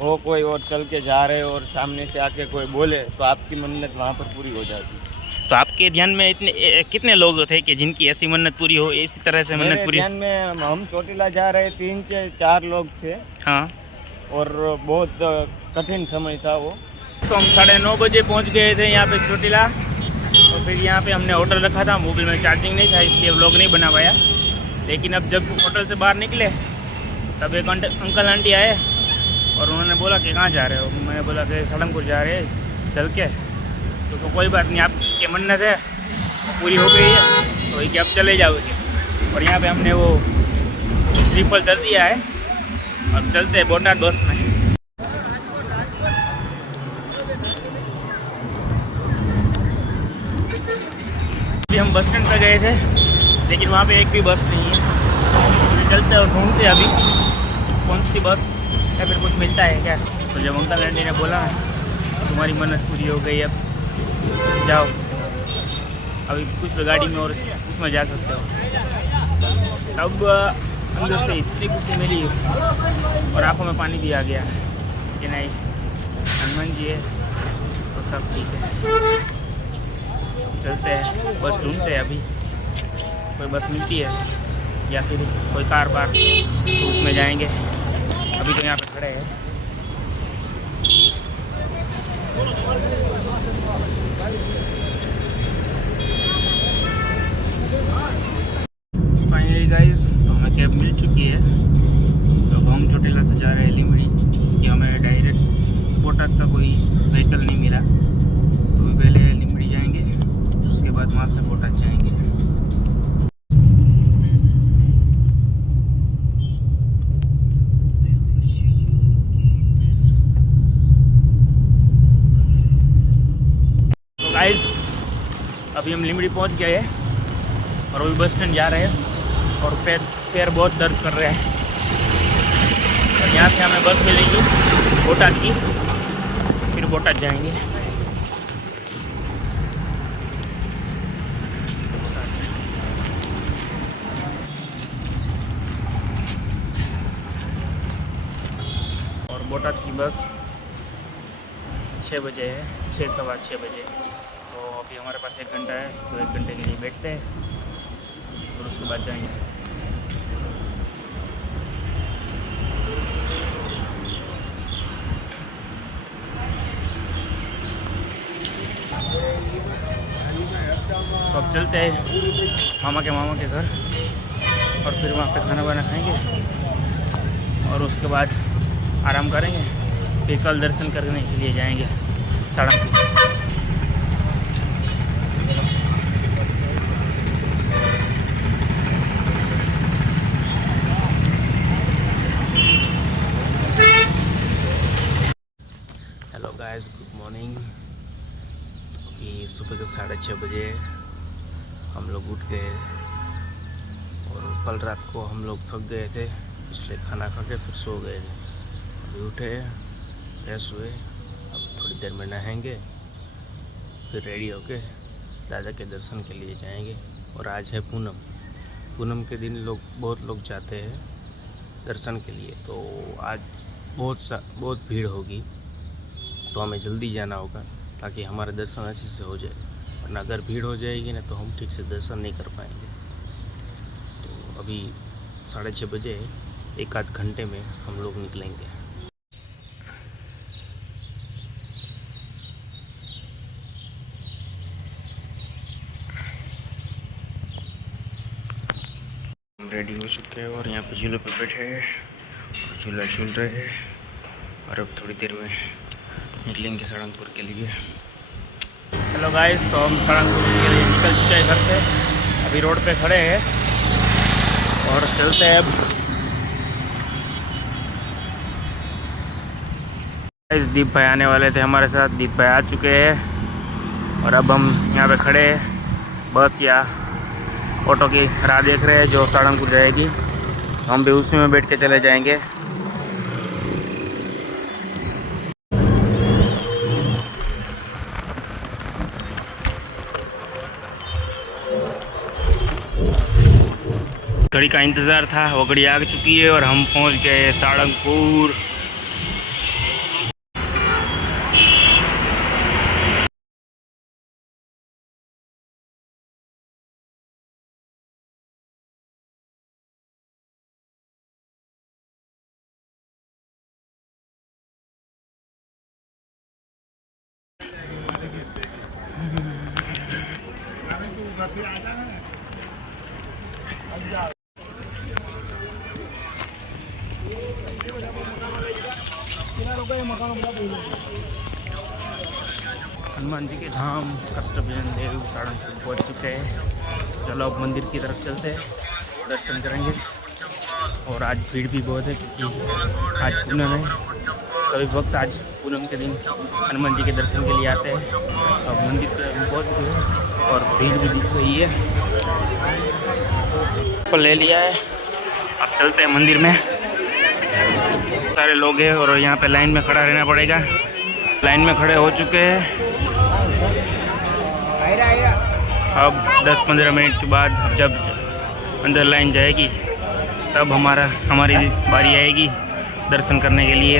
हो कोई और चल के जा रहे और सामने से आके कोई बोले तो आपकी मन्नत वहाँ पर पूरी हो जाती है। तो आपके ध्यान में इतने कितने लोग थे कि जिनकी ऐसी मन्नत पूरी हो, इसी तरह से मन्नत मेरे पूरी? ध्यान में हम चोटीला जा रहे 3 से 4 लोग थे हाँ। और बहुत कठिन समय था वो। तो हम 9:30 बजे पहुँच गए थे यहाँ पे चोटीला। और फिर यहाँ पे हमने होटल रखा था, मोबाइल में चार्जिंग नहीं था इसलिए व्लॉग नहीं बना पाया। लेकिन अब जब होटल से बाहर निकले तब एक अंकल आंटी आए और उन्होंने बोला कि कहाँ जा रहे हो। मैंने बोला कि सालंगपुर जा रहे हैं चल के। तो कोई बात नहीं, आपकी मन्नत है पूरी हो गई है तो ये अब चले जाओगे। और यहाँ पे हमने वो स्लीपर चल दिया है, अब चलते हैं बोटाद बस में। अभी हम बस स्टैंड पर गए थे लेकिन वहाँ पे एक भी बस नहीं है। तो चलते और ढूंढते अभी कौन सी बस या फिर कुछ मिलता है क्या। तो जब अंकल आंटी ने बोला तुम्हारी मन्नत पूरी हो गई अब जाओ, अभी कुछ तो गाड़ी में और उसमें जा सकते हो। तब अंदर से इतनी खुशी मिली और आंखों में पानी भी आ गया कि नहीं हनुमान जी है तो सब ठीक है। चलते हैं, बस ढूंढते हैं अभी कोई बस मिलती है या फिर कोई कार पार्क तो उसमें जाएंगे। अभी तो यहाँ पे खड़े हैं। फाइनली गाइस तो हमें कैब मिल चुकी है। तो हम चोटीला से जा रहे हैं लिमड़ी कि हमें डायरेक्ट बोटाद का कोई व्हीकल नहीं मिला। तो पहले लिमड़ी जाएंगे उसके बाद वहाँ से बोटाद जाएंगे। तो गाइस अभी हम लिमड़ी पहुँच गए हैं और अभी बस स्टैंड जा रहे हैं और पैर बहुत दर्द कर रहे हैं। और यहाँ से हमें बस मिलेगी बोटाद की, फिर बोटाद जाएंगे। और बोटाद की बस 6 बजे है, 6 सवा 6 बजे। तो अभी हमारे पास 1 घंटा है तो 1 घंटे के लिए बैठते हैं और उसके बाद जाएंगे। तो अब चलते हैं मामा के घर और फिर वहाँ पे खाना वाना खाएंगे और उसके बाद आराम करेंगे। फिर कल दर्शन करने के लिए जाएंगे Salangpur. Hello guys, good morning. ये सुबह के 6:30 बजे हम लोग उठ गए और कल रात को हम लोग थक गए थे इसलिए खाना खा के फिर सो गए थे। अभी उठे, फ्रेश हुए, अब थोड़ी देर में नहाएंगे फिर रेडी होके दादा के दर्शन के लिए जाएंगे। और आज है पूनम। पूनम के दिन बहुत लोग जाते हैं दर्शन के लिए। तो आज बहुत भीड़ होगी तो हमें जल्दी जाना होगा ताकि हमारे दर्शन अच्छे से हो जाए। वरना अगर भीड़ हो जाएगी ना तो हम ठीक से दर्शन नहीं कर पाएंगे। तो अभी 6:30 बजे 1 आध घंटे में हम लोग निकलेंगे। हम रेडी हो चुके हैं और यहाँ पे झूले पे बैठे हैं और झूला झूल रहे हैं और अब थोड़ी देर में निकलेंगे सालंगपुर के लिए। हेलो गाइस, तो हम सालंगपुर के लिए निकल चुके हैं घर से। अभी रोड पे खड़े हैं और चलते हैं अब। गाइस दीप भाई आने वाले थे हमारे साथ, दीप भाई आ चुके हैं और अब हम यहाँ पे खड़े हैं बस या ऑटो की राह देख रहे हैं जो सालंगपुर जाएगी। हम भी उसी में बैठ के चले जाएंगे। घड़ी का इंतज़ार था, वो घड़ी आ चुकी है और हम पहुंच गए सालंगपुर। हनुमान जी के धाम कष्टभंजन देव सारंगपुर पहुँच चुके हैं। चलो अब मंदिर की तरफ चलते हैं, दर्शन करेंगे। और आज भीड़ भी बहुत है क्योंकि आज पूनम है। सभी भक्त आज पूनम के दिन हनुमान जी के दर्शन के लिए आते हैं। अब मंदिर पे पहुँच गए हैं और भीड़ भी दिख रही है। तो ले लिया है, अब चलते हैं मंदिर में। सारे लोग हैं और यहाँ पे लाइन में खड़ा रहना पड़ेगा। लाइन में खड़े हो चुके हैं। अब 10-15 मिनट के बाद जब अंदर लाइन जाएगी तब हमारी बारी आएगी दर्शन करने के लिए।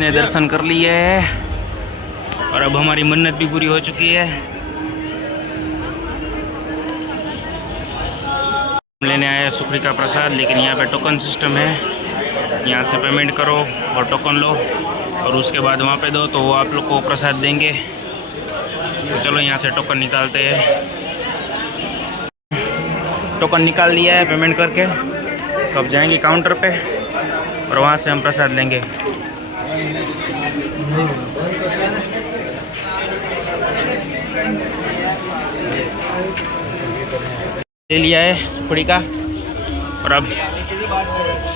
ने दर्शन कर लिए है और अब हमारी मन्नत भी पूरी हो चुकी है। हम लेने आए सुखड़ी का प्रसाद, लेकिन यहाँ पे टोकन सिस्टम है। यहाँ से पेमेंट करो और टोकन लो और उसके बाद वहाँ पे दो तो वो आप लोग को प्रसाद देंगे। तो चलो यहाँ से टोकन निकालते हैं। टोकन निकाल लिया है पेमेंट करके, तो अब जाएंगे काउंटर पे और वहाँ से हम प्रसाद लेंगे। ले लिया है सुखड़ी का और अब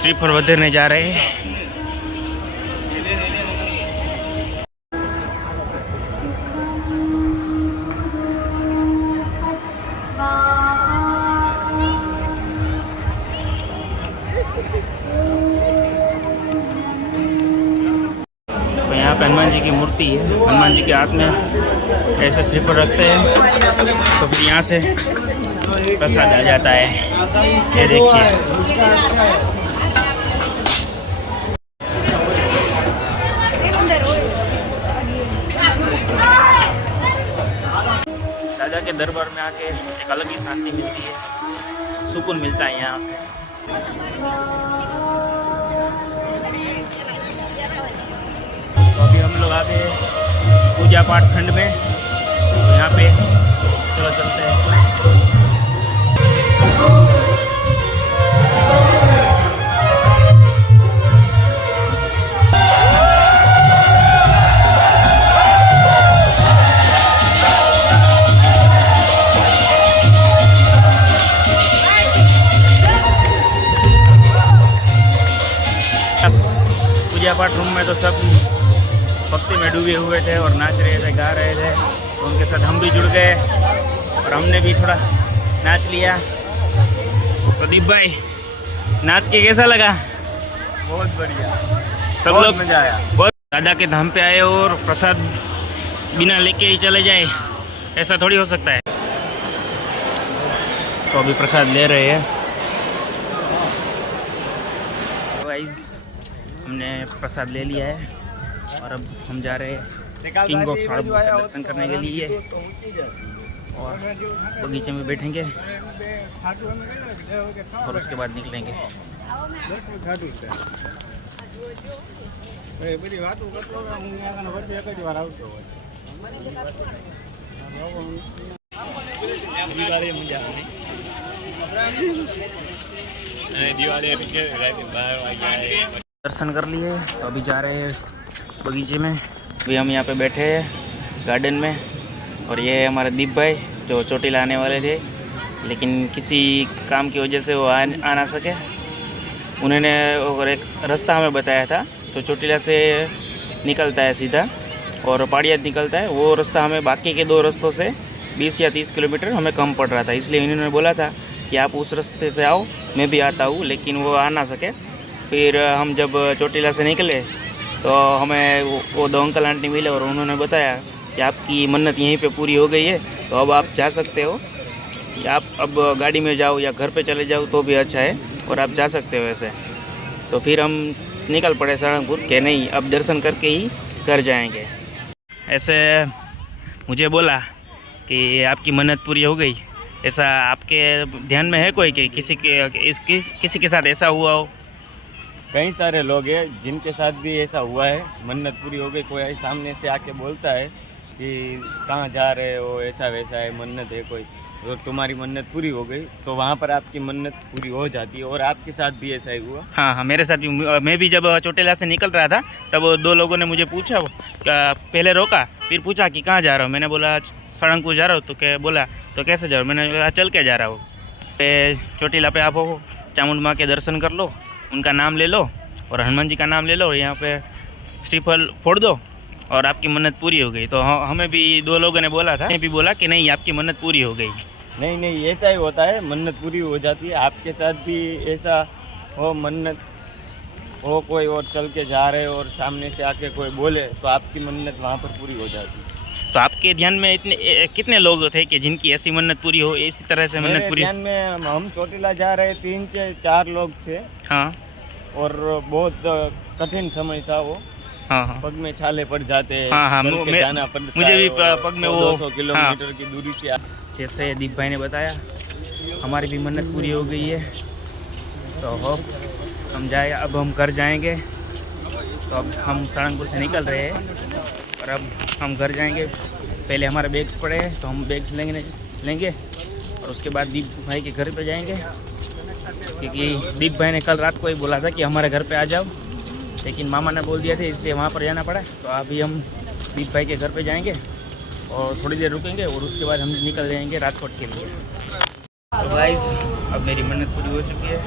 श्रीफल बदलने जा रहे हैं। यहाँ पे हनुमान जी की मूर्ति है। हनुमान जी के हाथ में ऐसे श्रीफल रखते हैं तो फिर यहाँ से प्रसाद आ जाता है। ये देखिए, राजा के दरबार में आके एक अलग ही शांति मिलती है, सुकून मिलता है यहाँ पे। तो अभी हम लोग आ गए पूजा पाठ खंड में, तो यहाँ पे चलो चलते हैं। पूजा पाठ रूम में तो सब भक्ति में डूबे हुए थे और नाच रहे थे, गा रहे थे। तो उनके साथ हम भी जुड़ गए और हमने भी थोड़ा नाच लिया। प्रदीप भाई, नाच के कैसा लगा? बहुत बढ़िया, सब लोग मजा आया। बहुत दादा के धाम पे आए और प्रसाद बिना लेके ही चले जाए, ऐसा थोड़ी हो सकता है। तो अभी प्रसाद ले रहे हैं। गाइस, हमने प्रसाद ले लिया है और अब हम जा रहे हैं किंग ऑफ सारंगपुर के दर्शन करने के लिए और बगीचे में बैठेंगे और उसके बाद निकलेंगे। दर्शन कर लिए तो अभी जा रहे हैं बगीचे में। अभी हम यहाँ पे बैठे हैं गार्डन में और ये है हमारे दीप भाई जो चोटिला आने वाले थे, लेकिन किसी काम की वजह से वो आ ना सके। उन्होंने और एक रास्ता हमें बताया था जो चोटिला से निकलता है सीधा और पाड़ियाद निकलता है। वो रास्ता हमें बाकी के 2 रास्तों से 20 या 30 किलोमीटर हमें कम पड़ रहा था, इसलिए इन्होंने बोला था कि आप उस रास्ते से आओ, मैं भी आता हूँ, लेकिन वो आ ना सके। फिर हम जब चोटिला से निकले तो हमें वो 2 अंकल आंटी मिले और उन्होंने बताया कि आपकी मन्नत यहीं पे पूरी हो गई है, तो अब आप जा सकते हो, या आप अब गाड़ी में जाओ या घर पे चले जाओ तो भी अच्छा है, और आप जा सकते हो ऐसे। तो फिर हम निकल पड़े सारंगपुर के नहीं, अब दर्शन करके ही घर जाएंगे। ऐसे मुझे बोला कि आपकी मन्नत पूरी हो गई, ऐसा आपके ध्यान में है कोई कि किसी के साथ ऐसा हुआ हो? कई सारे लोग हैं जिनके साथ भी ऐसा हुआ है, मन्नत पूरी हो गई। कोई सामने से आके बोलता है कि कहाँ जा रहे हो, ऐसा वैसा है, मन्नत है कोई, और तुम्हारी मन्नत पूरी हो गई तो वहाँ पर आपकी मन्नत पूरी हो जाती है। और आपके साथ भी ऐसा ही हुआ? हाँ हाँ, मेरे साथ भी। मैं भी जब चोटेला से निकल रहा था तब 2 लोगों ने मुझे पूछा, पहले रोका, फिर पूछा कि कहाँ जा रहा हो। मैंने बोला सारंगपुर जा रहा हूँ। तो क्या बोला तो कैसे जा रहा हूँ? मैंने बोला चल के जा रहा हूँ। चोटीला पे आप हो, चामुंड माँ के दर्शन कर लो, उनका नाम ले लो और हनुमान जी का नाम ले लो, और यहाँ पे श्रीफल फोड़ दो और आपकी मन्नत पूरी हो गई। तो हमें भी 2 लोगों ने बोला था, मैं भी बोला कि नहीं, आपकी मन्नत पूरी हो गई। नहीं, ऐसा ही होता है, मन्नत पूरी हो जाती है। आपके साथ भी ऐसा हो, मन्नत हो कोई और चल के जा रहे हो और सामने से आके कोई बोले तो आपकी मन्नत वहाँ पर पूरी हो जाती है। तो आपके ध्यान में कितने लोग थे कि जिनकी ऐसी मन्नत पूरी हो, इसी तरह से मन्नत पूरी? ध्यान में हम चोटीला जा रहे 3 से 4 लोग थे। हाँ, और बहुत कठिन समय था वो। हाँ, पग में छाले पड़ जाते हैं। हाँ, जाना पड़ता मुझे भी है, पग में वो 200 किलोमीटर की दूरी से। जैसे दीप भाई ने बताया, हमारी भी मन्नत पूरी हो गई है। तो हम जाए, अब हम घर जाएंगे। तो अब हम सारंगपुर से निकल रहे हैं और अब हम घर जाएंगे। पहले हमारे बैग्स पड़े हैं तो हम बैग्स लेंगे और उसके बाद दीप भाई के घर पे जाएंगे, क्योंकि दीप भाई ने कल रात को ही बोला था कि हमारे घर पे आ जाओ, लेकिन मामा ने बोल दिया था, इसलिए वहाँ पर जाना पड़ा। तो अभी हम दीप भाई के घर पे जाएंगे और थोड़ी देर रुकेंगे और उसके बाद हम निकल जाएंगे राजकोट के लिए। तो गाइस, अब मेरी मन्नत पूरी हो चुकी है।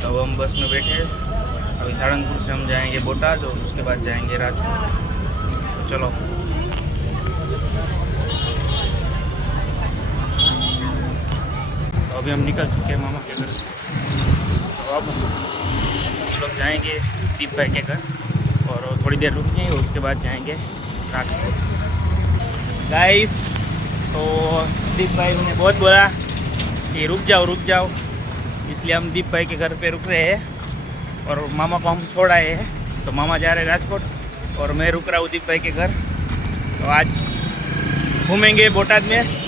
तो हम बस में बैठे हैं, अभी सारंगपुर से हम जाएंगे बोटाद और उसके बाद जाएंगे राजकोट। तो चलो, तो अभी हम निकल चुके हैं मामा के घर से। तो अब हम लोग जाएंगे दीप भाई के घर और थोड़ी देर रुकेंगे और उसके बाद जाएंगे राजकोट। गाइस, तो दीप भाई ने बहुत बोला कि रुक जाओ, इसलिए हम दीप भाई के घर पे रुक रहे हैं और मामा को हम छोड़ आए हैं। तो मामा जा रहे हैं राजकोट और मैं रुक रहा हूँ दीप भाई के घर। तो आज घूमेंगे बोटाद में।